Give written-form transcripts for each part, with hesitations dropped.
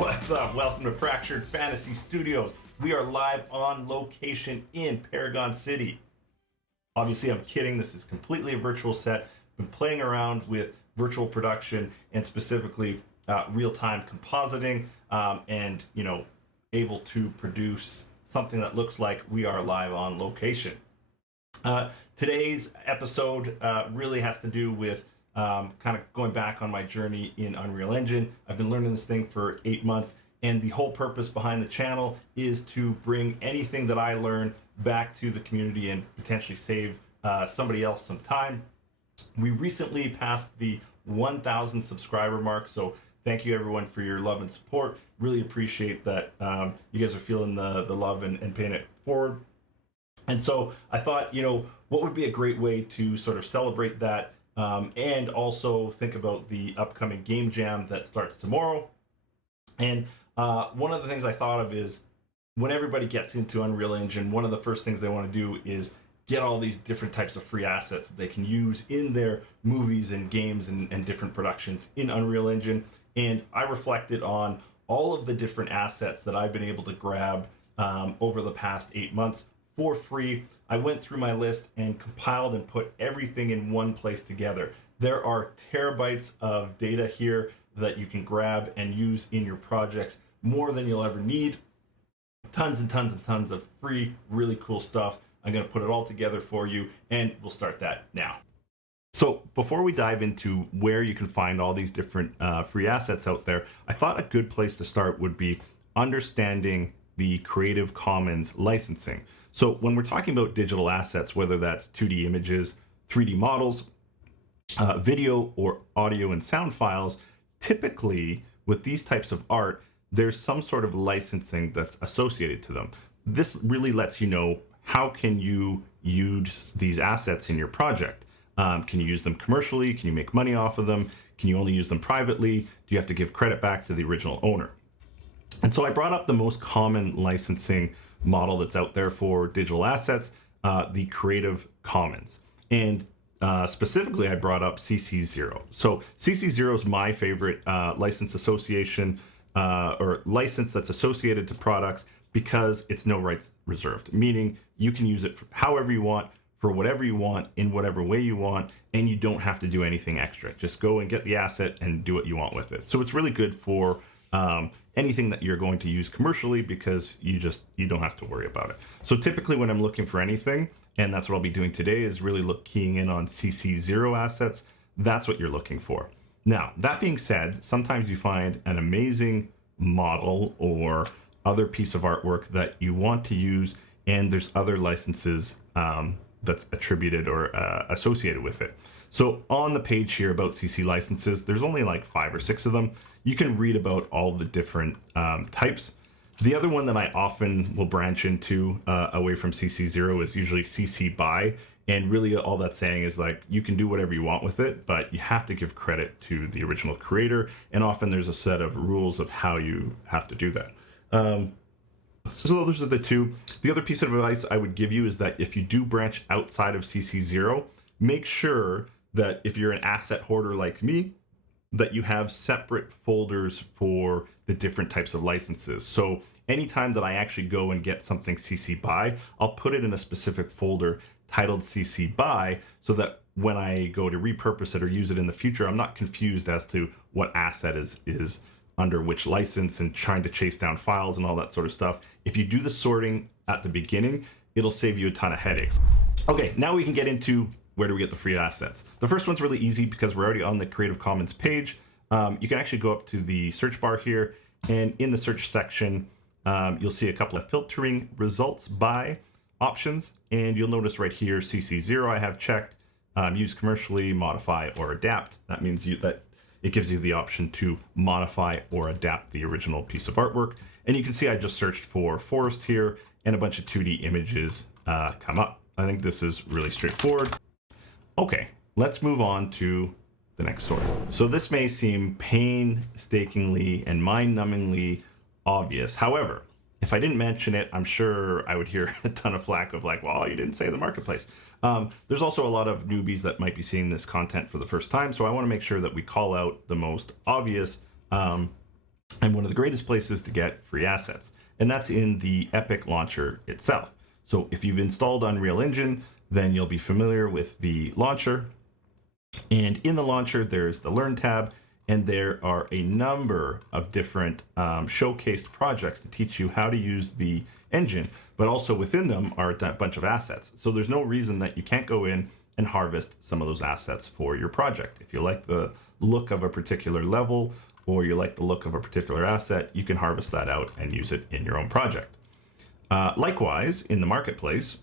What's up? Welcome to Fractured Fantasy Studios. We are live on location in Paragon City. Obviously, I'm kidding. This is completely a virtual set. Been playing around with virtual production and specifically real-time compositing, and able to produce something that looks like we are live on location. Today's episode really has to do with kind of going back on my journey in Unreal Engine. I've been learning this thing for 8 months, and the whole purpose behind the channel is to bring anything that I learn back to the community and potentially save somebody else some time. We recently passed the 1,000 subscriber mark, so thank you everyone for your love and support. Really appreciate that you guys are feeling the love and paying it forward. And so I thought, what would be a great way to sort of celebrate that, and also think about the upcoming game jam that starts tomorrow. And one of the things I thought of is when everybody gets into Unreal Engine, one of the first things they want to do is get all these different types of free assets that they can use in their movies and games and different productions in Unreal Engine. And I reflected on all of the different assets that I've been able to grab over the past 8 months for free. I went through my list and compiled and put everything in one place together. There are terabytes of data here that you can grab and use in your projects, more than you'll ever need. Tons and tons and tons of free, really cool stuff. I'm going to put it all together for you, and we'll start that now. So before we dive into where you can find all these different free assets out there, I thought a good place to start would be understanding the Creative Commons licensing. So when we're talking about digital assets, whether that's 2D images, 3D models, video or audio and sound files, typically with these types of art, there's some sort of licensing that's associated to them. This really lets you know how can you use these assets in your project. Can you use them commercially? Can you make money off of them? Can you only use them privately? Do you have to give credit back to the original owner? And so I brought up the most common licensing model that's out there for digital assets, the Creative Commons. And specifically, I brought up CC0. So CC0 is my favorite license association or license that's associated to products because it's no rights reserved, meaning you can use it however you want, for whatever you want, in whatever way you want, and you don't have to do anything extra. Just go and get the asset and do what you want with it. So it's really good for anything that you're going to use commercially because you don't have to worry about it. So typically when I'm looking for anything, and that's what I'll be doing today, is really keying in on CC0 assets. That's what you're looking for. Now, that being said, sometimes you find an amazing model or other piece of artwork that you want to use, and there's other licenses that's attributed or associated with it. So on the page here about CC licenses, there's only like 5 or 6 of them. You can read about all the different types. The other one that I often will branch into away from CC0 is usually CC BY. And really all that's saying is like, you can do whatever you want with it, but you have to give credit to the original creator. And often there's a set of rules of how you have to do that. So those are the two. The other piece of advice I would give you is that if you do branch outside of CC0, make sure that if you're an asset hoarder like me, that you have separate folders for the different types of licenses. So anytime that I actually go and get something CC BY, I'll put it in a specific folder titled CC BY so that when I go to repurpose it or use it in the future, I'm not confused as to what asset is under which license and trying to chase down files and all that sort of stuff. If you do the sorting at the beginning, it'll save you a ton of headaches. Okay, now we can get into where do we get the free assets. The first one's really easy because we're already on the Creative Commons page. You can actually go up to the search bar here, and in the search section, you'll see a couple of filtering results by options, and you'll notice right here, CC0 I have checked, use commercially, modify, or adapt. That means that it gives you the option to modify or adapt the original piece of artwork. And you can see I just searched for forest here, and a bunch of 2D images come up. I think this is really straightforward. Okay, let's move on to the next sort. So this may seem painstakingly and mind-numbingly obvious. However, if I didn't mention it, I'm sure I would hear a ton of flack of like, well, you didn't say the marketplace. There's also a lot of newbies that might be seeing this content for the first time, so I want to make sure that we call out the most obvious and one of the greatest places to get free assets. And that's in the Epic launcher itself. So if you've installed Unreal Engine, then you'll be familiar with the launcher. And in the launcher, there's the Learn tab, and there are a number of different showcased projects to teach you how to use the engine, but also within them are a bunch of assets. So there's no reason that you can't go in and harvest some of those assets for your project. If you like the look of a particular level, or you like the look of a particular asset, you can harvest that out and use it in your own project. Likewise, in the marketplace,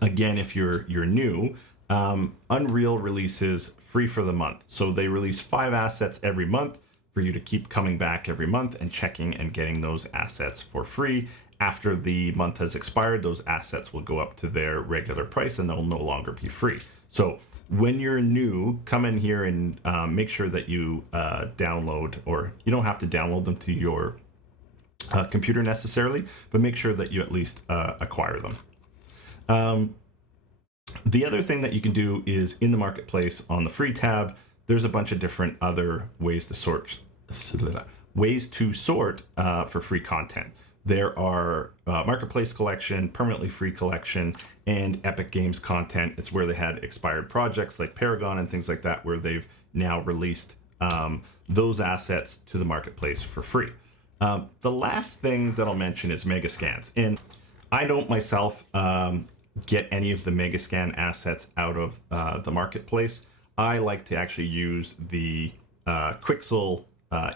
again, if you're new, Unreal releases free for the month. So they release 5 assets every month for you to keep coming back every month and checking and getting those assets for free. After the month has expired, those assets will go up to their regular price and they'll no longer be free. So when you're new, come in here and make sure that you download, or you don't have to download them to your computer necessarily, but make sure that you at least acquire them. The other thing that you can do is in the marketplace on the free tab, there's a bunch of different other ways to sort for free content. There are marketplace collection, permanently free collection, and Epic Games content. It's where they had expired projects like Paragon and things like that, where they've now released those assets to the marketplace for free. The last thing that I'll mention is Megascans. And I don't myself get any of the Megascan assets out of the marketplace. I like to actually use the Quixel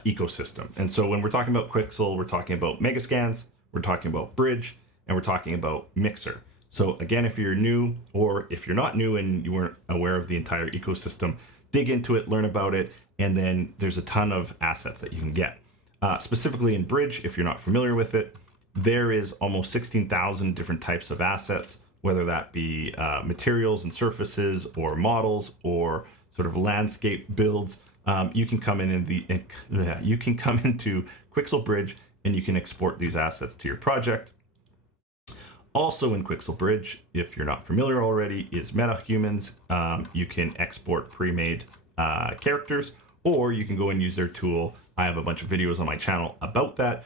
ecosystem. And so when we're talking about Quixel, we're talking about Megascans, we're talking about Bridge, and we're talking about Mixer. So again, if you're new, or if you're not new and you weren't aware of the entire ecosystem, dig into it, learn about it, and then there's a ton of assets that you can get. Specifically in Bridge, if you're not familiar with it, there is almost 16,000 different types of assets, whether that be materials and surfaces, or models, or sort of landscape builds. You can come into Quixel Bridge and you can export these assets to your project. Also in Quixel Bridge, if you're not familiar already, is MetaHumans. You can export pre-made characters, or you can go and use their tool. I have a bunch of videos on my channel about that.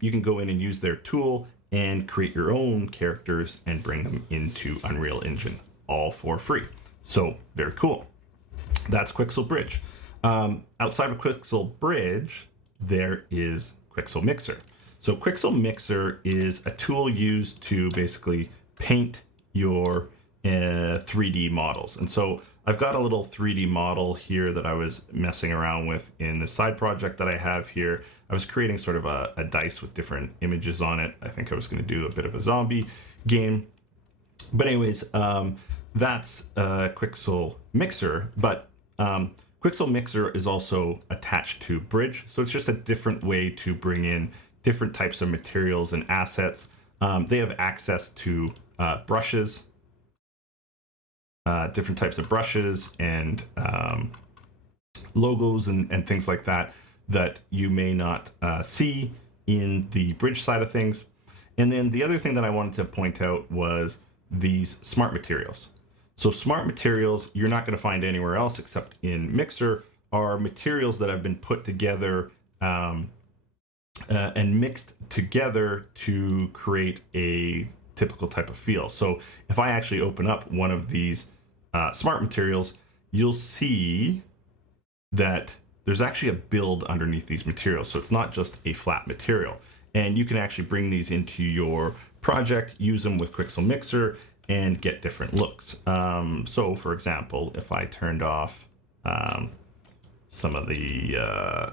You can go in and use their tool and create your own characters and bring them into Unreal Engine, all for free. So very cool. That's Quixel Bridge. Outside of Quixel Bridge, there is Quixel Mixer. So Quixel Mixer is a tool used to basically paint your 3D models. And so I've got a little 3D model here that I was messing around with in the side project that I have here. I was creating sort of a dice with different images on it. I think I was going to do a bit of a zombie game. But anyways, that's Quixel Mixer. But Quixel Mixer is also attached to Bridge. So it's just a different way to bring in different types of materials and assets. They have access to brushes, different types of brushes and logos and things like that that you may not see in the Bridge side of things. And then the other thing that I wanted to point out was these smart materials. So smart materials, you're not going to find anywhere else except in Mixer, are materials that have been put together and mixed together to create a typical type of feel. So if I actually open up one of these smart materials, you'll see that there's actually a build underneath these materials. So it's not just a flat material. And you can actually bring these into your project, use them with Quixel Mixer, and get different looks. So for example, if I turned off some of the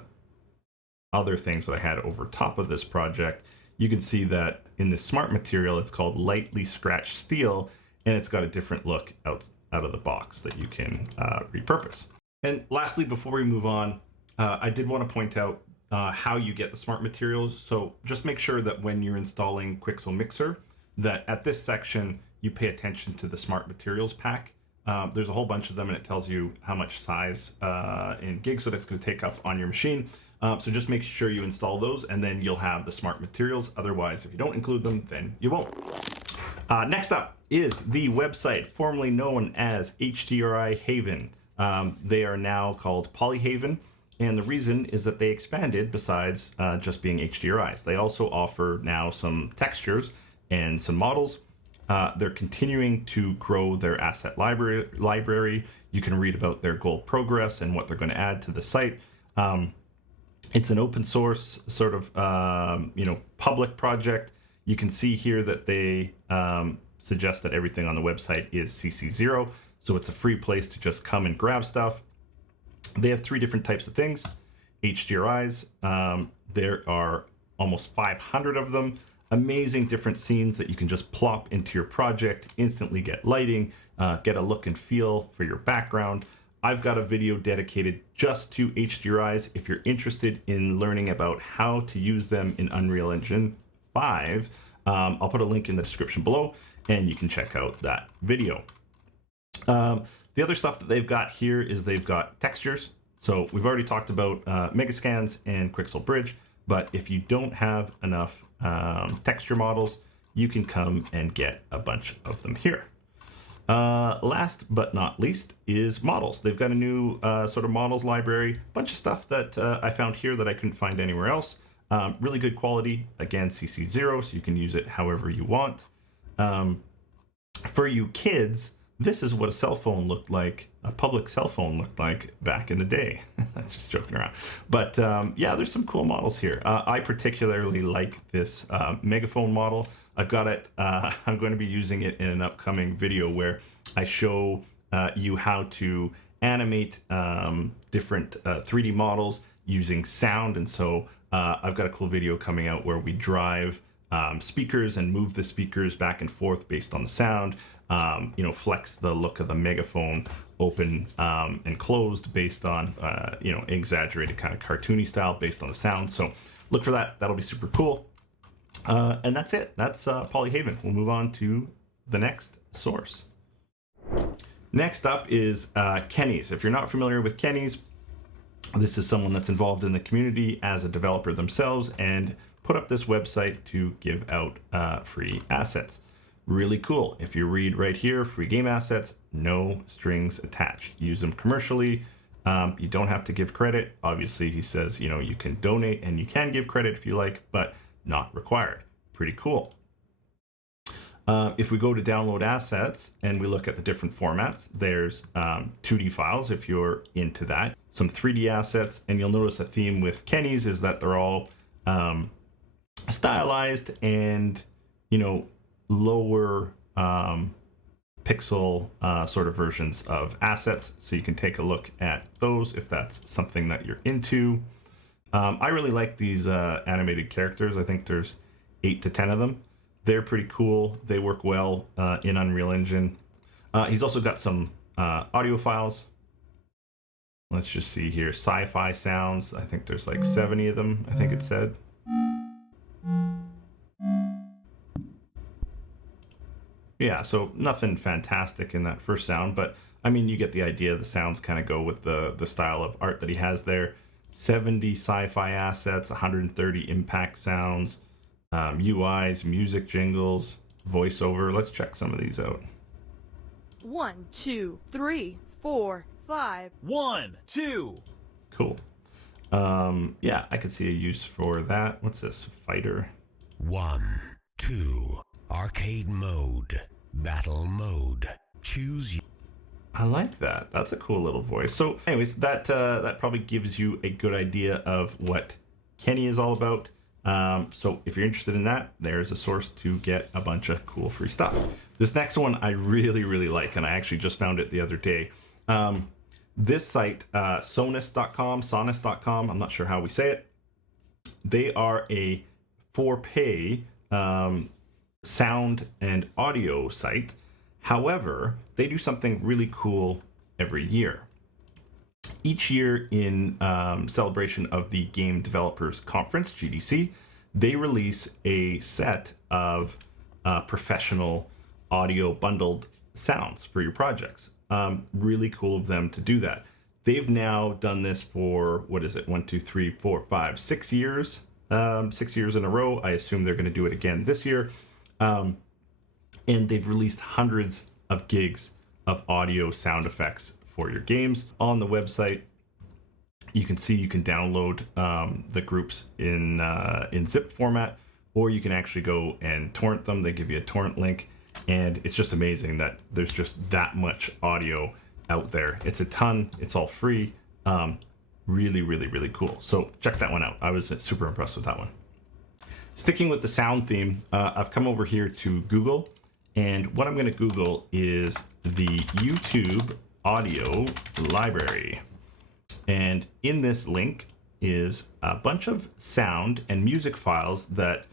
other things that I had over top of this project, you can see that in this smart material, it's called Lightly Scratched Steel, and it's got a different look out of the box that you can repurpose. And lastly, before we move on, I did want to point out how you get the smart materials. So just make sure that when you're installing Quixel Mixer, that at this section, you pay attention to the smart materials pack. There's a whole bunch of them, and it tells you how much size in gigs that it's going to take up on your machine. So just make sure you install those, and then you'll have the smart materials. Otherwise, if you don't include them, then you won't. Next up is the website formerly known as HDRI Haven. They are now called PolyHaven, And the reason is that they expanded besides just being HDRIs. They also offer now some textures and some models. They're continuing to grow their asset library. You can read about their goal progress and what they're going to add to the site. It's an open source sort of public project. You can see here that they suggest that everything on the website is CC0, so it's a free place to just come and grab stuff. They have 3 different types of things. HDRIs, there are almost 500 of them. Amazing different scenes that you can just plop into your project, instantly get lighting, get a look and feel for your background. I've got a video dedicated just to HDRIs. If you're interested in learning about how to use them in Unreal Engine 5, I'll put a link in the description below and you can check out that video. The other stuff that they've got here is they've got textures. So we've already talked about Megascans and Quixel Bridge, but if you don't have enough texture models, you can come and get a bunch of them here. Last but not least is models. They've got a new sort of models library, bunch of stuff that I found here that I couldn't find anywhere else. Really good quality, again CC0, so you can use it however you want. For you kids, this is what a cell phone looked like, a public cell phone looked like back in the day. Just joking around. But yeah, there's some cool models here. I particularly like this megaphone model. I've got it, I'm going to be using it in an upcoming video where I show you how to animate different 3D models using sound. And so I've got a cool video coming out where we drive speakers and move the speakers back and forth based on the sound, flex the look of the megaphone open and closed based on, exaggerated kind of cartoony style based on the sound. So look for that. That'll be super cool. And that's it. That's PolyHaven. We'll move on to the next source. Next up is Kenney's. If you're not familiar with Kenney's, this is someone that's involved in the community as a developer themselves and put up this website to give out free assets. Really cool. If you read right here, free game assets, no strings attached. Use them commercially. You don't have to give credit. Obviously, he says, you can donate and you can give credit if you like, but not required. Pretty cool. If we go to download assets and we look at the different formats, there's 2D files if you're into that, some 3D assets, and you'll notice a theme with Kenney's is that they're all stylized and lower pixel sort of versions of assets, so you can take a look at those if that's something that you're into. I really like these animated characters. I think there's 8 to 10 of them. They're pretty cool. They work well in Unreal Engine. He's also got some audio files. Let's just see here. Sci-fi sounds. I think there's like 70 of them, I think it said. Yeah, so nothing fantastic in that first sound, but I mean, you get the idea. The sounds kind of go with the style of art that he has there. 70 sci-fi assets, 130 impact sounds, UIs, music jingles, voiceover. Let's check some of these out. 1, 2, 3, 4, 5. 1, 2. Cool. Yeah, I could see a use for that. What's this? Fighter. 1, 2. Arcade mode. Battle mode. Choose. I like that. That's a cool little voice. So anyways, that probably gives you a good idea of what Kenney is all about. So if you're interested in that, there's a source to get a bunch of cool free stuff. This next one I really, really like, and I actually just found it the other day. This site, Sonniss.com, I'm not sure how we say it. They are a for-pay sound and audio site. However, they do something really cool every year. Each year in celebration of the Game Developers Conference, GDC, they release a set of professional audio bundled sounds for your projects. Really cool of them to do that. They've now done this for, 6 years. 6 years in a row. I assume they're going to do it again this year. And they've released hundreds of gigs of audio sound effects for your games on the website. You can see you can download the groups in zip format, or you can actually go and torrent them. They give you a torrent link, and it's just amazing that there's just that much audio out there. It's a ton. It's all free. Really, really, really cool. So check that one out. I was super impressed with that one. Sticking with the sound theme, I've come over here to Google, and what I'm going to Google is the YouTube audio library. And in this link is a bunch of sound and music files that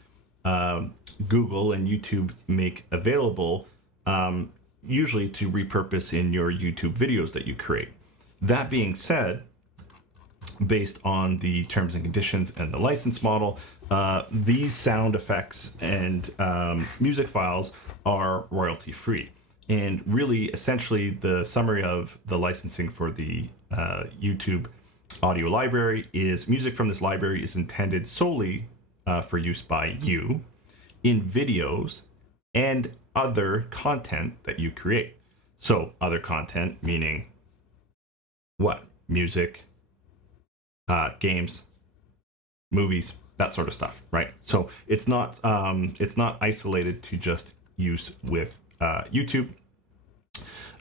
Google and YouTube make available, usually to repurpose in your YouTube videos that you create. That being said, based on the terms and conditions and the license model, these sound effects and music files are royalty free. And really, essentially, the summary of the licensing for the YouTube audio library is music from this library is intended solely for use by you in videos and other content that you create. So other content meaning what? Music, games, movies, that sort of stuff, right? So it's not isolated to just use with YouTube.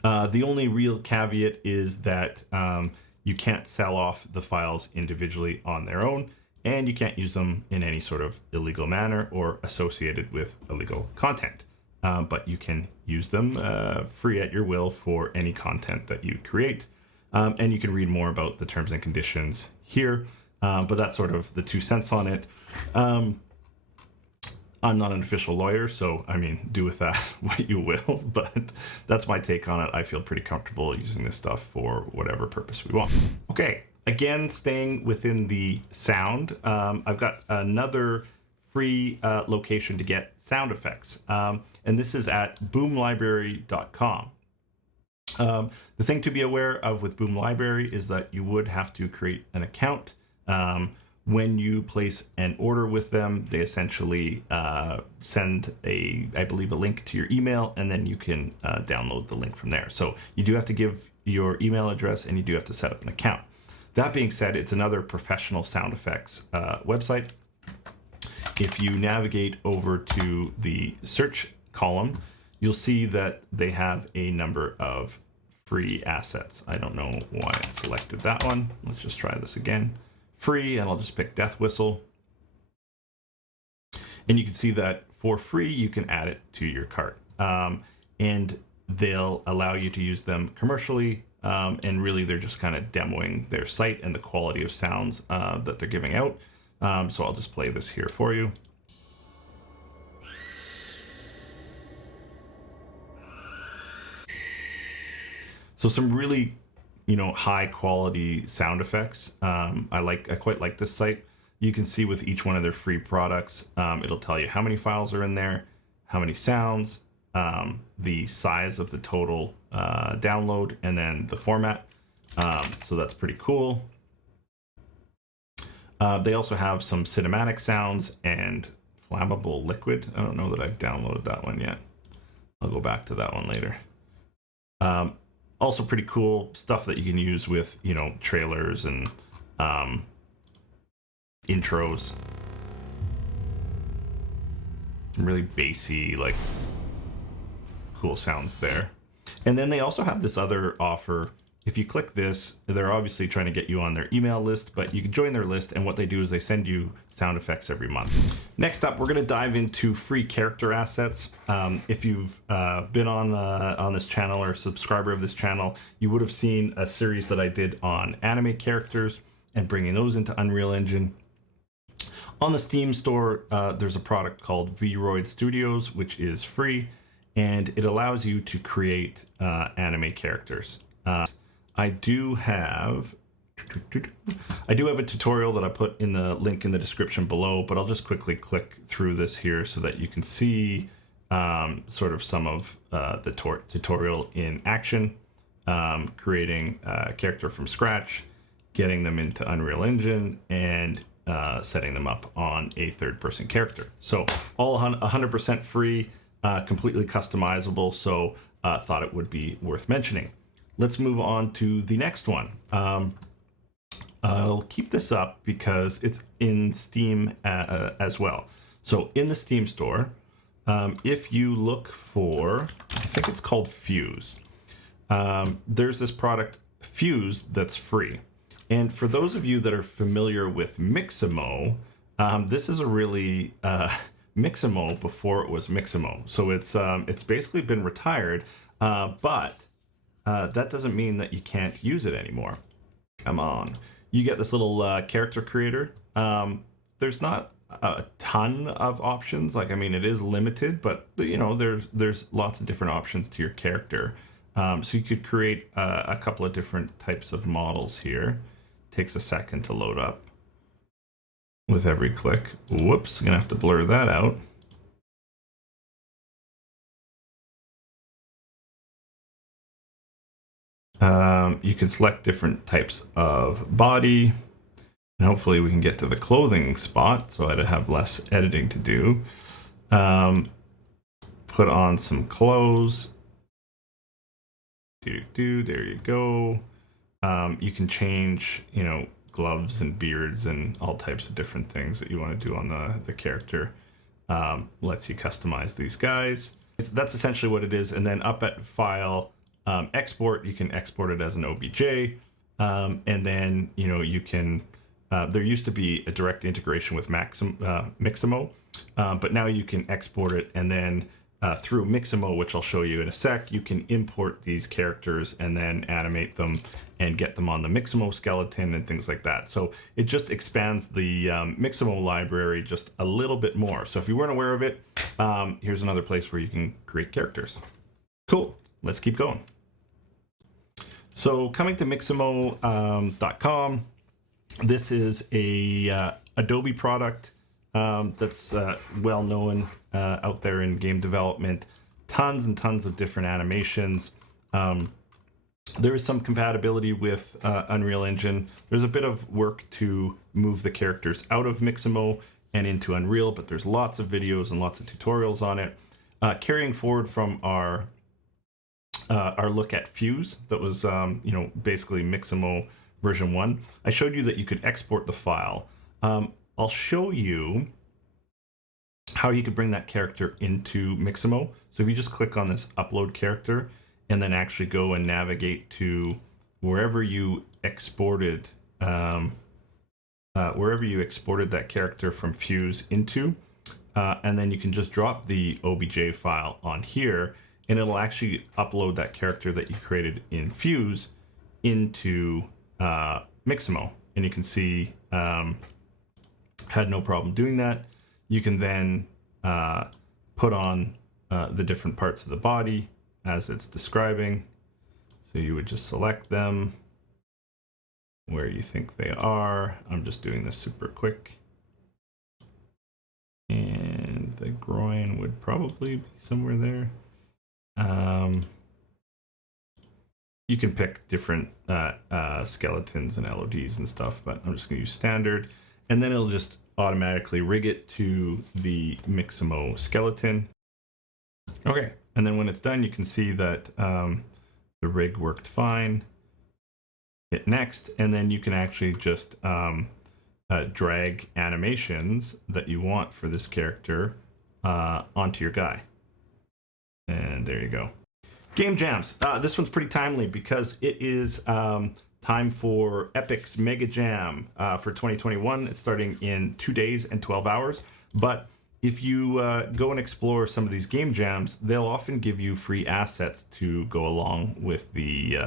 The only real caveat is that you can't sell off the files individually on their own, and you can't use them in any sort of illegal manner or associated with illegal content. But you can use them free at your will for any content that you create. And you can read more about the terms and conditions here, but that's sort of the 2 cents on it. I'm not an official lawyer, so I mean, do with that what you will, but that's my take on it. I feel pretty comfortable using this stuff for whatever purpose we want. Okay, again, staying within the sound, I've got another free location to get sound effects, and this is at boomlibrary.com. The thing to be aware of with Boom Library is that you would have to create an account. When you place an order with them, they essentially send I believe, a link to your email, and then you can download the link from there. So you do have to give your email address, and you do have to set up an account. That being said, it's another professional sound effects website. If you navigate over to the search column, you'll see that they have a number of free assets. I don't know why it selected that one. Let's just try this again. Free, and I'll just pick Death Whistle. And you can see that for free, you can add it to your cart. And they'll allow you to use them commercially. And really, they're just kind of demoing their site and the quality of sounds that they're giving out. So I'll just play this here for you. So some really, high quality sound effects. I quite like this site. You can see with each one of their free products, it'll tell you how many files are in there, how many sounds, the size of the total download, and then the format. So that's pretty cool. They also have some cinematic sounds and flammable liquid. I don't know that I've downloaded that one yet. I'll go back to that one later. Also pretty cool stuff that you can use with, trailers and intros. Some really bassy, cool sounds there. And then they also have this other offer. If you click this, they're obviously trying to get you on their email list, but you can join their list, and what they do is they send you sound effects every month. Next up, we're going to dive into free character assets. If you've been on this channel or a subscriber of this channel, you would have seen a series that I did on animate characters and bringing those into Unreal Engine. On the Steam store, there's a product called Vroid Studios, which is free, and it allows you to create anime characters. I do have a tutorial that I put in the link in the description below, but I'll just quickly click through this here so that you can see sort of some of the tutorial in action, creating a character from scratch, getting them into Unreal Engine, and setting them up on a third-person character. So all 100% free, completely customizable, so thought it would be worth mentioning. Let's move on to the next one. I'll keep this up because it's in Steam as well. So in the Steam store, if you look for, I think it's called Fuse, there's this product Fuse that's free. And for those of you that are familiar with Mixamo, this is a really Mixamo before it was Mixamo. So it's basically been retired, but that doesn't mean that you can't use it anymore. Come on. You get this little character creator. There's not a ton of options. Like, I mean, it is limited, but you know, there's lots of different options to your character. So you could create a couple of different types of models here. Takes a second to load up with every click. Whoops, I'm gonna have to blur that out. You can select different types of body, and hopefully we can get to the clothing spot so I'd have less editing to do. Put on some clothes. There you go. You can change, you know, gloves and beards and all types of different things that you want to do on the character. Lets you customize these guys. That's essentially what it is. And then up at File, Export, you can export it as an OBJ. And then, you know, you can, there used to be a direct integration with Mixamo, but now you can export it, and then through Mixamo, which I'll show you in a sec, you can import these characters and then animate them and get them on the Mixamo skeleton and things like that. So it just expands the Mixamo library just a little bit more. So if you weren't aware of it, here's another place where you can create characters. Cool, let's keep going. So coming to Mixamo.com, this is a Adobe product that's well known out there in game development. Tons and tons of different animations. There is some compatibility with Unreal Engine. There's a bit of work to move the characters out of Mixamo and into Unreal, but there's lots of videos and lots of tutorials on it. Carrying forward from our look at Fuse, that was you know, basically Mixamo version 1. I showed you that you could export the file. I'll show you how you could bring that character into Mixamo. So if you just click on this upload character and then actually go and navigate to wherever you exported that character from Fuse into, and then you can just drop the OBJ file on here, and it'll actually upload that character that you created in Fuse into Mixamo. And you can see had no problem doing that. You can then put on the different parts of the body as it's describing. So you would just select them where you think they are. I'm just doing this super quick. And the groin would probably be somewhere there. You can pick different skeletons and LODs and stuff, but I'm just going to use standard. And then it'll just automatically rig it to the Mixamo skeleton. Okay, and then when it's done, you can see that the rig worked fine. Hit next, and then you can actually just drag animations that you want for this character onto your guy. And there you go. Game jams. This one's pretty timely because it is time for Epic's Megajam for 2021. It's starting in 2 days and 12 hours. But if you go and explore some of these game jams, they'll often give you free assets to go along with the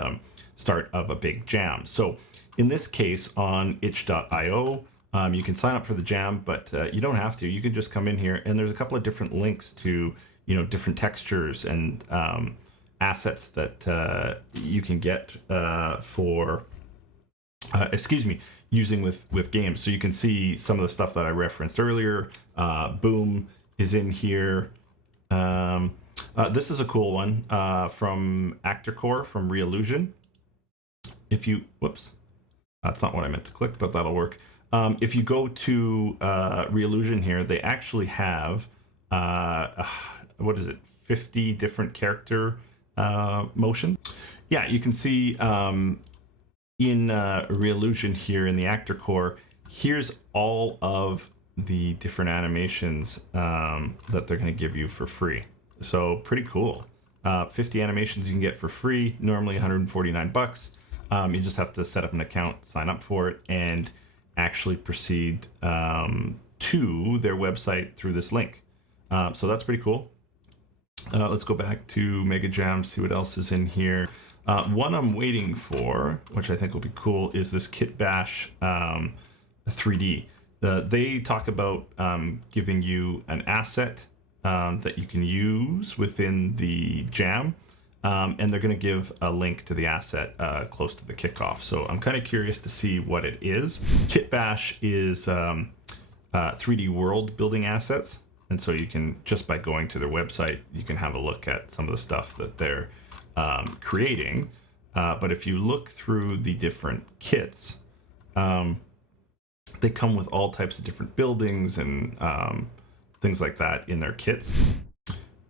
start of a big jam. So in this case on itch.io, you can sign up for the jam, but you don't have to. You can just come in here, and there's a couple of different links to, you know, different textures and assets that you can get for using with games. So you can see some of the stuff that I referenced earlier. Boom is in here. This is a cool one from ActorCore from Reallusion. If you, whoops, that's not what I meant to click, but that'll work. If you go to Reallusion here, they actually have what is it, 50 different character motion. Yeah, you can see in Reallusion here in the actor core, here's all of the different animations that they're going to give you for free. So pretty cool. 50 animations you can get for free, normally 149 bucks. You just have to set up an account, sign up for it, and actually proceed to their website through this link. So that's pretty cool. Let's go back to Megajam, see what else is in here. One I'm waiting for, which I think will be cool, is this Kitbash 3D. They talk about giving you an asset that you can use within the jam, and they're going to give a link to the asset close to the kickoff. So I'm kind of curious to see what it is. Kitbash is 3D world building assets, and so you can, just by going to their website, you can have a look at some of the stuff that they're creating. But if you look through the different kits, they come with all types of different buildings and things like that in their kits.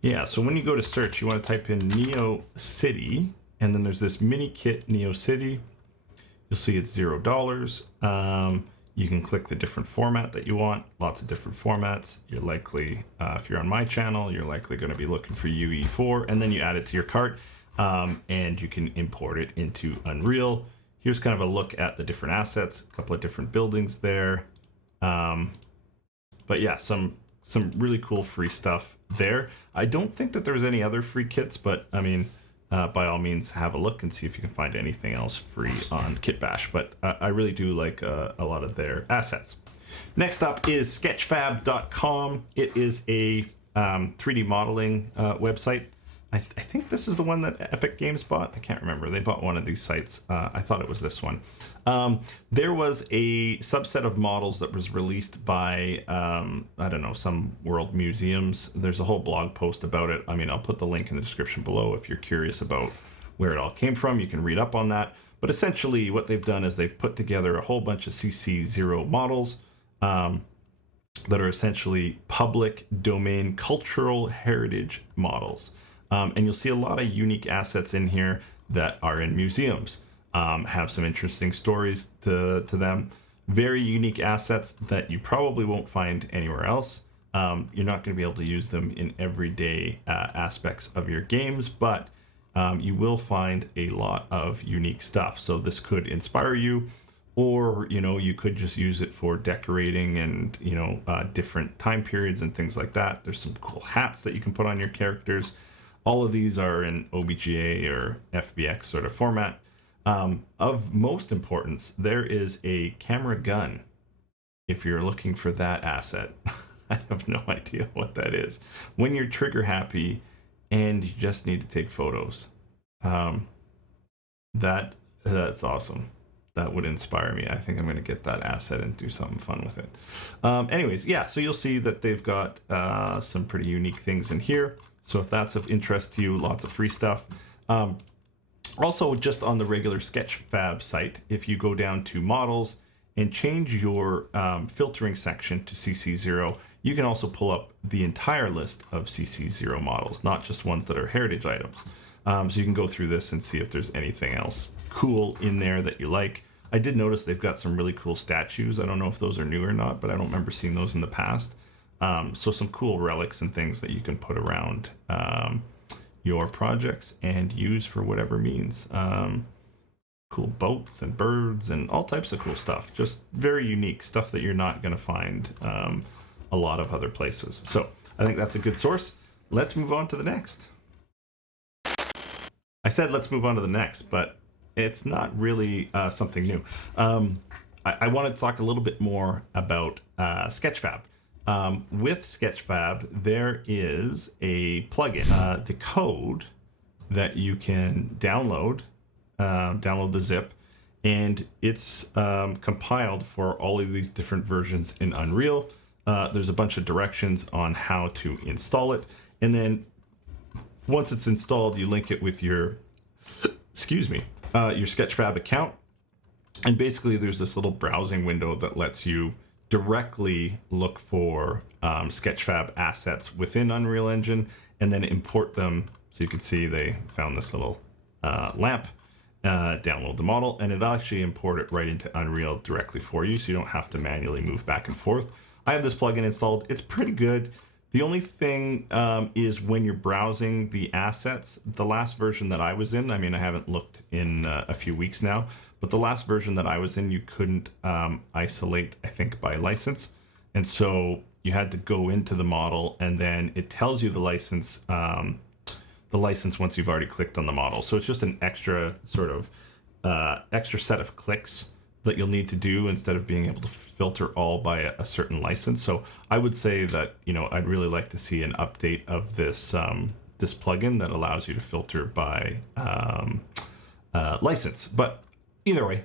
Yeah, so when you go to search, you want to type in Neo City, and then there's this mini kit Neo City. You'll see it's $0. You can click the different format that you want, lots of different formats. You're likely, if you're on my channel, you're likely going to be looking for UE4, and then you add it to your cart, and you can import it into Unreal. Here's kind of a look at the different assets, a couple of different buildings there. But yeah, some really cool free stuff there. I don't think that there's any other free kits, but I mean, by all means, have a look and see if you can find anything else free on Kitbash. But I really do like a lot of their assets. Next up is SketchFab.com. It is a 3D modeling website. I think this is the one that Epic Games bought. I can't remember. They bought one of these sites. I thought it was this one. There was a subset of models that was released by, I don't know, some world museums. There's a whole blog post about it. I mean, I'll put the link in the description below if you're curious about where it all came from. You can read up on that. But essentially what they've done is they've put together a whole bunch of CC0 models that are essentially public domain cultural heritage models. And you'll see a lot of unique assets in here that are in museums, have some interesting stories to them. Very unique assets that you probably won't find anywhere else. You're not going to be able to use them in everyday aspects of your games, but you will find a lot of unique stuff. So this could inspire you, or, you know, you could just use it for decorating and, you know, different time periods and things like that. There's some cool hats that you can put on your characters. All of these are in OBGA or FBX sort of format. Of most importance, there is a camera gun. If you're looking for that asset, I have no idea what that is. When you're trigger happy and you just need to take photos, that's awesome. That would inspire me. I think I'm going to get that asset and do something fun with it. Anyways, yeah, so you'll see that they've got some pretty unique things in here. So if that's of interest to you, lots of free stuff. Also, just on the regular SketchFab site, if you go down to models and change your filtering section to CC0, you can also pull up the entire list of CC0 models, not just ones that are heritage items. So you can go through this and see if there's anything else cool in there that you like. I did notice they've got some really cool statues. I don't know if those are new or not, but I don't remember seeing those in the past. So some cool relics and things that you can put around your projects and use for whatever means. Cool boats and birds and all types of cool stuff. Just very unique stuff that you're not going to find a lot of other places. So I think that's a good source. Let's move on to the next. I said let's move on to the next, but it's not really something new. I want to talk a little bit more about SketchFab. With SketchFab, there is a plugin, the code that you can download the zip, and it's compiled for all of these different versions in Unreal. There's a bunch of directions on how to install it, and then once it's installed, you link it with your, excuse me, your SketchFab account, and basically there's this little browsing window that lets you directly look for SketchFab assets within Unreal Engine and then import them. So you can see they found this little lamp, download the model, and it'll actually import it right into Unreal directly for you, so you don't have to manually move back and forth. I have this plugin installed. It's pretty good. The only thing is when you're browsing the assets, the last version that I was in, I mean, I haven't looked in a few weeks now, but the last version that I was in, you couldn't isolate, I think, by license. And so you had to go into the model, and then it tells you the license once you've already clicked on the model. So it's just an extra sort of extra set of clicks that you'll need to do instead of being able to filter all by a certain license. So I would say that, you know, I'd really like to see an update of this this plugin that allows you to filter by license. But either way,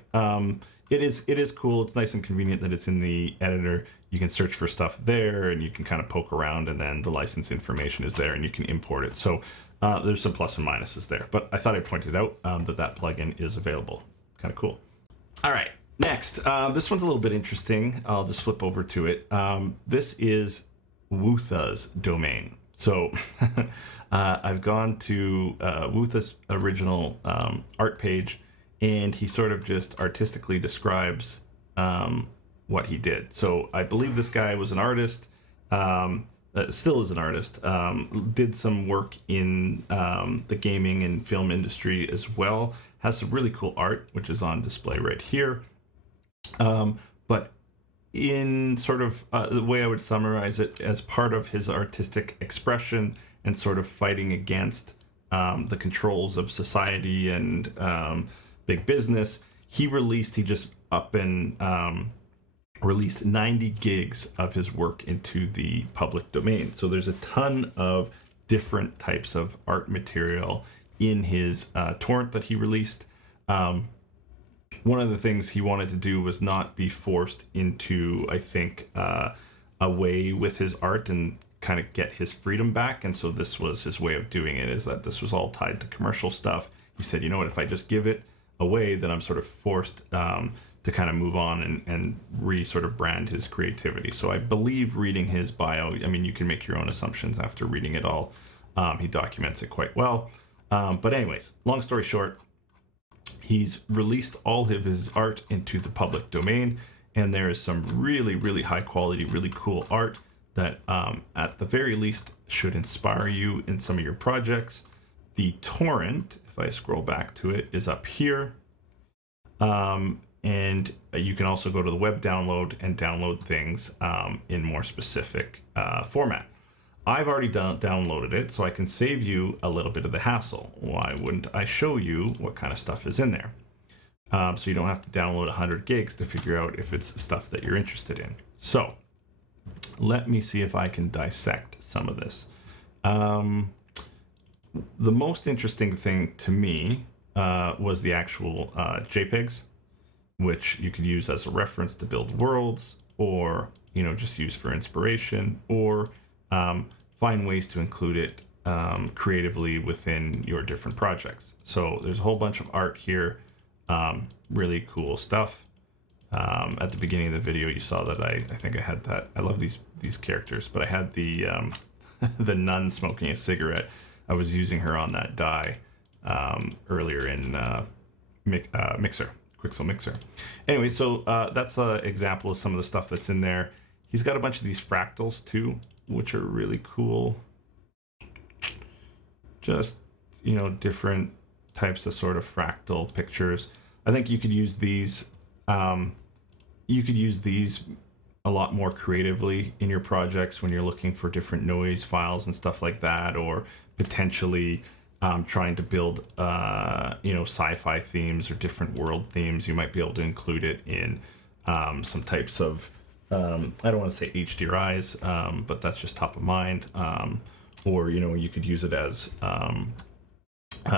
it is cool. It's nice and convenient that it's in the editor. You can search for stuff there, and you can kind of poke around, and then the license information is there, and you can import it. So there's some plus and minuses there. But I thought I pointed out that plugin is available. Kind of cool. All right. Next, this one's a little bit interesting. I'll just flip over to it. This is Wootha's domain. So I've gone to Wootha's original art page, and he sort of just artistically describes what he did. So I believe this guy was an artist, still is an artist, did some work in the gaming and film industry as well, has some really cool art, which is on display right here. But in sort of the way I would summarize it, as part of his artistic expression and sort of fighting against the controls of society and big business, he just up and released 90 gigs of his work into the public domain. So there's a ton of different types of art material in his torrent that he released. One of the things he wanted to do was not be forced into, I think, a way with his art and kind of get his freedom back. And so this was his way of doing it, is that this was all tied to commercial stuff. He said, you know what, if I just give it away, then I'm sort of forced to kind of move on and sort of brand his creativity. So I believe reading his bio, I mean, you can make your own assumptions after reading it all. He documents it quite well. But anyways, long story short, he's released all of his art into the public domain, and there is some really, really high quality, really cool art that at the very least should inspire you in some of your projects. The torrent, if I scroll back to it, is up here. And you can also go to the web download and download things in more specific format. I've already downloaded it, so I can save you a little bit of the hassle. Why wouldn't I show you what kind of stuff is in there? So you don't have to download 100 gigs to figure out if it's stuff that you're interested in. So let me see if I can dissect some of this. The most interesting thing to me was the actual JPEGs, which you could use as a reference to build worlds, or, you know, just use for inspiration, or find ways to include it creatively within your different projects. So there's a whole bunch of art here, really cool stuff. At the beginning of the video, you saw that I think I had that. I love these characters, but I had the the nun smoking a cigarette. I was using her on that die earlier in Quixel Mixer. Anyway, so that's an example of some of the stuff that's in there. He's got a bunch of these fractals too, which are really cool. Just, you know, different types of sort of fractal pictures. I think you could use these. You could use these a lot more creatively in your projects when you're looking for different noise files and stuff like that, or potentially trying to build, you know, sci-fi themes or different world themes. You might be able to include it in some types of, I don't want to say HDRIs, but that's just top of mind. Or, you know, you could use it as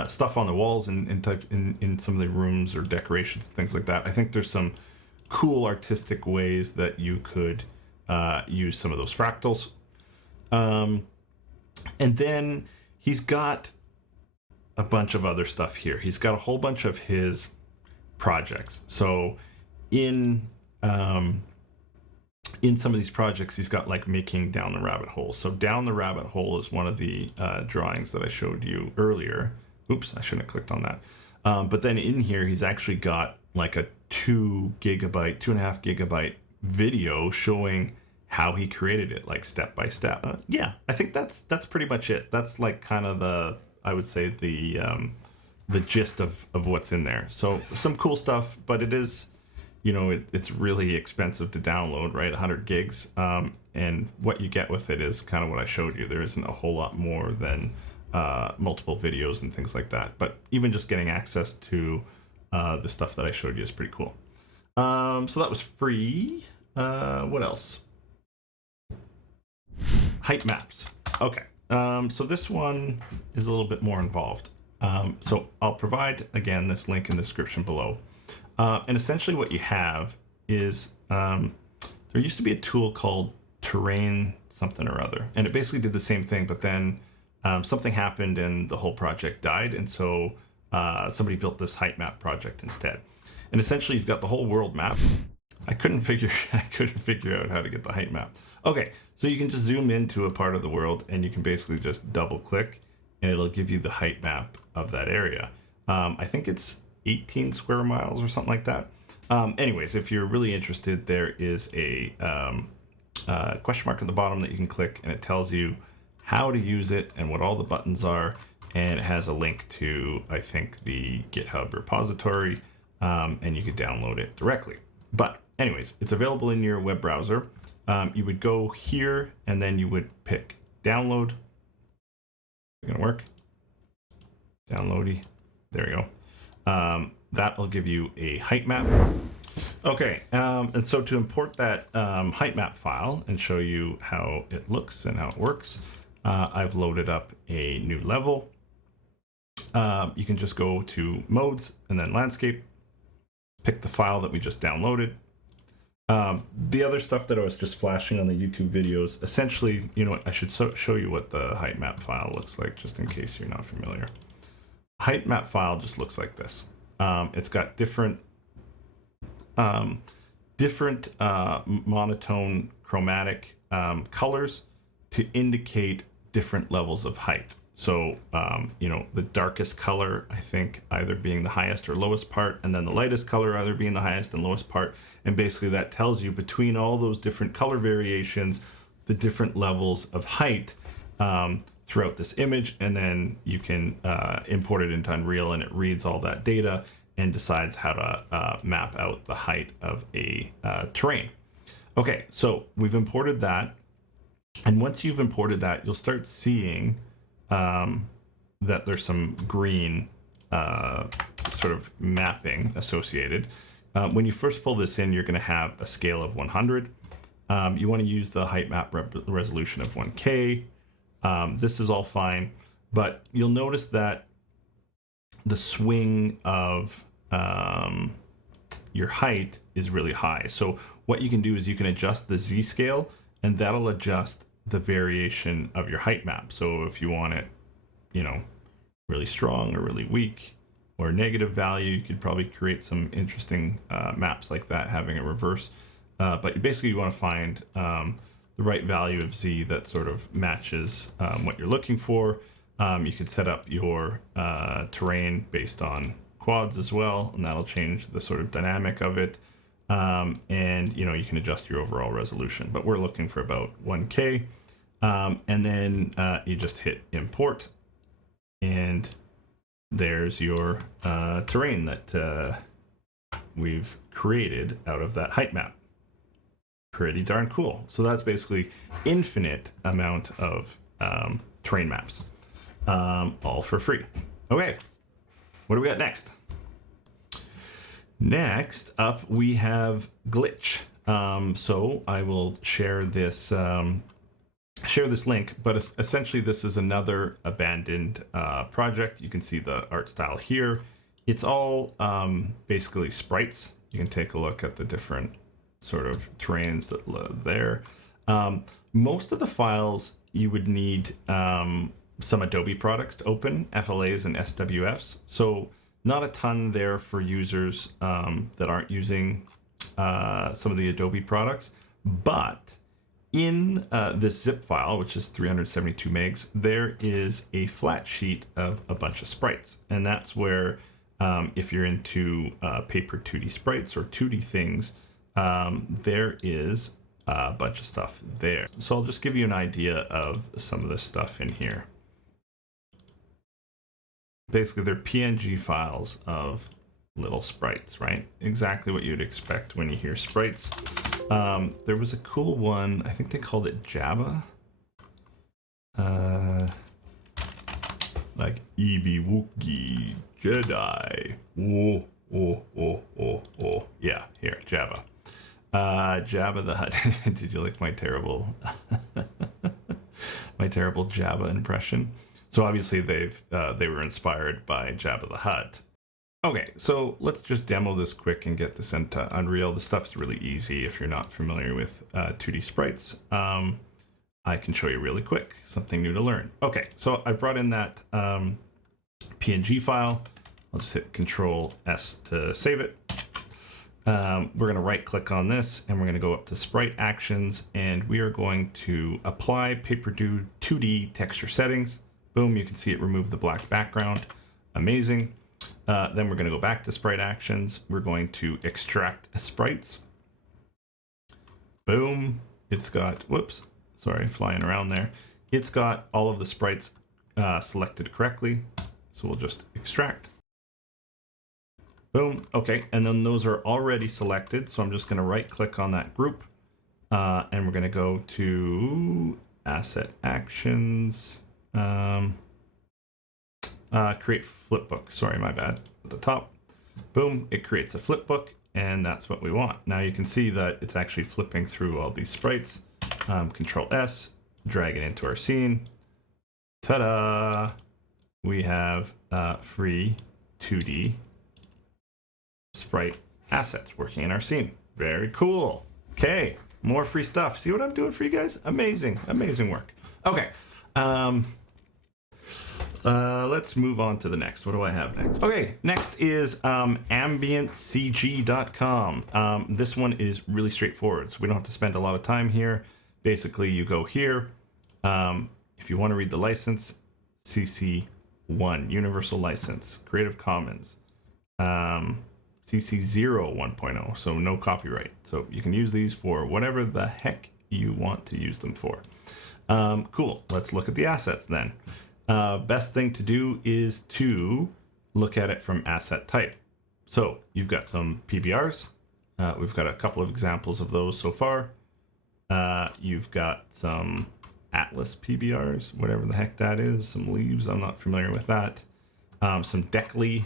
stuff on the walls in some of the rooms or decorations, things like that. I think there's some cool artistic ways that you could use some of those fractals. And then he's got a bunch of other stuff here. He's got a whole bunch of his projects. So in some of these projects, he's got like making Down the Rabbit Hole. So Down the Rabbit Hole is one of the drawings that I showed you earlier. Oops, I shouldn't have clicked on that. But then in here, he's actually got like a 2.5 gigabyte video showing how he created it, like step by step. Yeah, I think that's pretty much it. That's like kind of I would say the gist of what's in there. So some cool stuff, but it is, it's really expensive to download, right? 100 gigs. And what you get with it is kind of what I showed you. There isn't a whole lot more than multiple videos and things like that. But even just getting access to the stuff that I showed you is pretty cool. So that was free. What else? HeightMaps. Okay. So this one is a little bit more involved. So I'll provide, again, this link in the description below. And essentially what you have is there used to be a tool called Terrain something or other. And it basically did the same thing, but then something happened and the whole project died. And so somebody built this HeightMap project instead. And essentially you've got the whole world map. I couldn't figure out how to get the height map. Okay, so you can just zoom into a part of the world and you can basically just double click and it'll give you the height map of that area. I think it's 18 square miles or something like that. Anyways, if you're really interested, there is a question mark at the bottom that you can click and it tells you how to use it and what all the buttons are. And it has a link to, I think, the GitHub repository, and you could download it directly. But anyways, it's available in your web browser. You would go here and then you would pick download. It's gonna work. Downloady. There we go. That will give you a height map. Okay, and so to import that height map file and show you how it looks and how it works, I've loaded up a new level. You can just go to modes and then landscape, pick the file that we just downloaded. The other stuff that I was just flashing on the YouTube videos, essentially, you know what, I should show you what the height map file looks like, just in case you're not familiar. Height map file just looks like this. It's got different monotone chromatic colors to indicate different levels of height. So, you know, the darkest color, I think, either being the highest or lowest part, and then the lightest color either being the highest and lowest part. And basically that tells you between all those different color variations, the different levels of height throughout this image. And then you can import it into Unreal and it reads all that data and decides how to map out the height of a terrain. Okay, so we've imported that. And once you've imported that, you'll start seeing that there's some green sort of mapping associated. When you first pull this in, you're going to have a scale of 100. You want to use the height map resolution of 1K. This is all fine, but you'll notice that the swing of your height is really high. So what you can do is you can adjust the Z scale, and that'll adjust the variation of your height map. So if you want it, you know, really strong or really weak or negative value, you could probably create some interesting maps like that, having a reverse. But basically you want to find the right value of Z that sort of matches what you're looking for. You could set up your terrain based on quads as well, and that'll change the sort of dynamic of it. And you know, you can adjust your overall resolution, but we're looking for about 1K. And then you just hit import, and there's your terrain that we've created out of that height map. Pretty darn cool. So that's basically infinite amount of terrain maps, all for free. Okay, what do we got next? Next up, we have Glitch. So I will share this link, but essentially this is another abandoned project. You can see the art style here. It's all basically sprites. You can take a look at the different sort of terrains that live there. Most of the files you would need some Adobe products to open, FLAs and SWFs. So not a ton there for users that aren't using some of the Adobe products, but in this zip file, which is 372 megs, there is a flat sheet of a bunch of sprites, and that's where If you're into paper 2D sprites or 2D things, there is a bunch of stuff there. So I'll just give you an idea of some of this stuff in here. Basically, they're PNG files of little sprites, right? Exactly what you'd expect when you hear sprites. There was a cool one, I think they called it Jabba. Like Ebi Wookie Jedi. Oh, oh, oh, oh, oh. Yeah, here, Jabba. Jabba the Hutt. Did you like my terrible my terrible Jabba impression? So obviously they were inspired by Jabba the Hutt. Okay, so let's just demo this quick and get this into Unreal. This stuff's really easy if you're not familiar with 2D sprites. I can show you really quick, something new to learn. Okay, so I brought in that PNG file. I'll just hit Control S to save it. We're going to right click on this and we're going to go up to Sprite Actions and we are going to apply Paper 2D texture settings. Boom, you can see it remove the black background. Amazing. Then we're going to go back to Sprite Actions. We're going to extract sprites. Boom. It's got, whoops, sorry, flying around there. It's got all of the sprites selected correctly. So we'll just extract. Boom. Okay, and then those are already selected. So I'm just going to right click on that group. And we're going to go to Asset Actions. Create flipbook. Sorry, my bad. At the top, boom, it creates a flipbook, and that's what we want. Now you can see that it's actually flipping through all these sprites. Control S, drag it into our scene. Ta-da! We have free 2D sprite assets working in our scene. Very cool. Okay, more free stuff. See what I'm doing for you guys? Amazing, amazing work. Okay. Let's move on to the next. What do I have next? Okay, next is AmbientCG.com. This one is really straightforward, so we don't have to spend a lot of time here. Basically, you go here. If you want to read the license, CC1, Universal License, Creative Commons, CC0 1.0, so no copyright. So you can use these for whatever the heck you want to use them for. Cool, let's look at the assets then. Best thing to do is to look at it from asset type. So you've got some PBRs. We've got a couple of examples of those so far. You've got some Atlas PBRs, whatever the heck that is. Some leaves, I'm not familiar with that. Some decally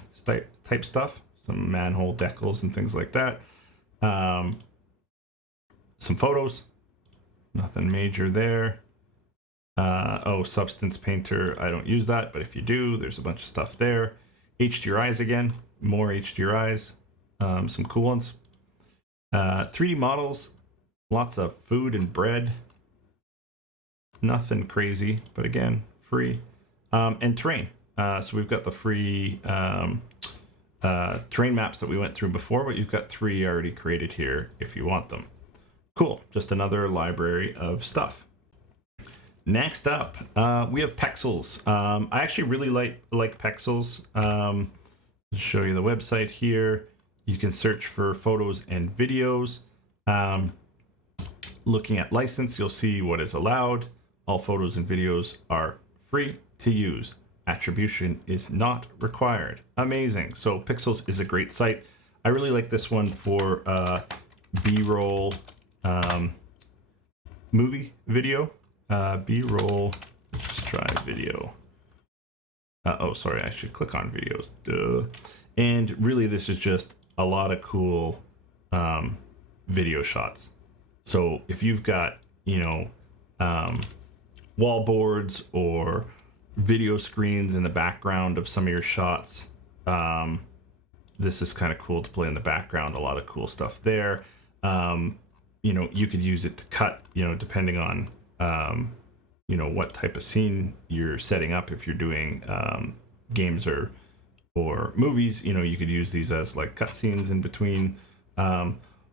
type stuff, some manhole decals and things like that. Some photos, nothing major there. Oh, Substance Painter, I don't use that, but if you do, there's a bunch of stuff there. HDRIs again, more HDRIs, some cool ones. 3D models, lots of food and bread. Nothing crazy, but again, free. And terrain. So we've got the free terrain maps that we went through before, but you've got 3 already created here if you want them. Cool, just another library of stuff. Next up, we have Pexels. I actually really like Pexels. I'll show you the website here. You can search for photos and videos. Looking at license, you'll see what is allowed. All photos and videos are free to use. Attribution is not required. Amazing. So Pexels is a great site. I really like this one for B-roll movie video. B-roll, let's just try video. Oh, sorry, I should click on videos. Duh. And really, this is just a lot of cool video shots. So if you've got, you know, wall boards or video screens in the background of some of your shots, this is kind of cool to play in the background. A lot of cool stuff there. You know, you could use it to cut, you know, depending on you know, what type of scene you're setting up. If you're doing games or movies, you know, you could use these as like cutscenes in between,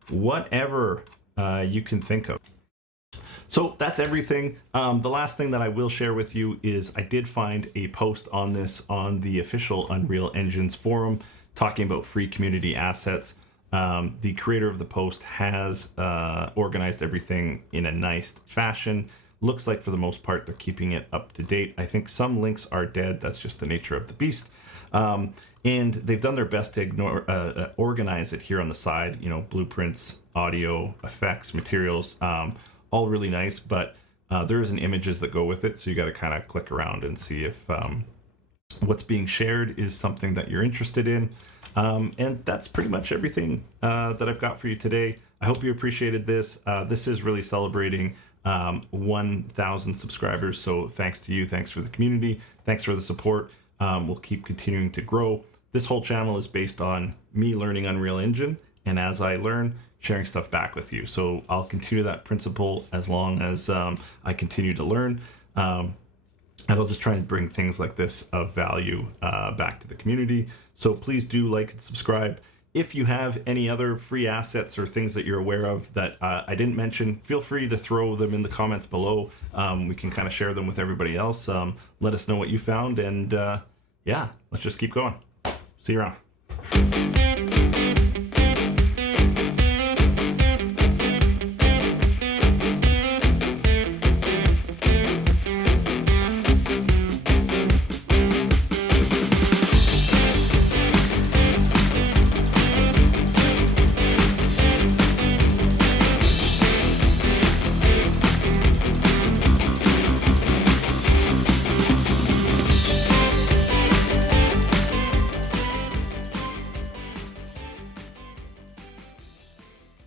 whatever you can think of. So that's everything. The last thing that I will share with you is I did find a post on this on the official Unreal Engines forum. talking about free community assets. The creator of the post has organized everything in a nice fashion. Looks like for the most part they're keeping it up to date. I think some links are dead. That's just the nature of the beast. And they've done their best to organize it here on the side. You know, blueprints, audio, effects, materials, all really nice. But there isn't images that go with it, so you got to kind of click around and see if what's being shared is something that you're interested in. And that's pretty much everything that I've got for you today. I hope you appreciated this. This is really celebrating 1,000 subscribers. So thanks to you. Thanks for the community. Thanks for the support. We'll keep continuing to grow. This whole channel is based on me learning Unreal Engine. And as I learn, sharing stuff back with you. So I'll continue that principle as long as I continue to learn. And I'll just try and bring things like this of value back to the community. So please do like and subscribe. If you have any other free assets or things that you're aware of that I didn't mention, feel free to throw them in the comments below. We can kind of share them with everybody else. Let us know what you found. And yeah, let's just keep going. See you around.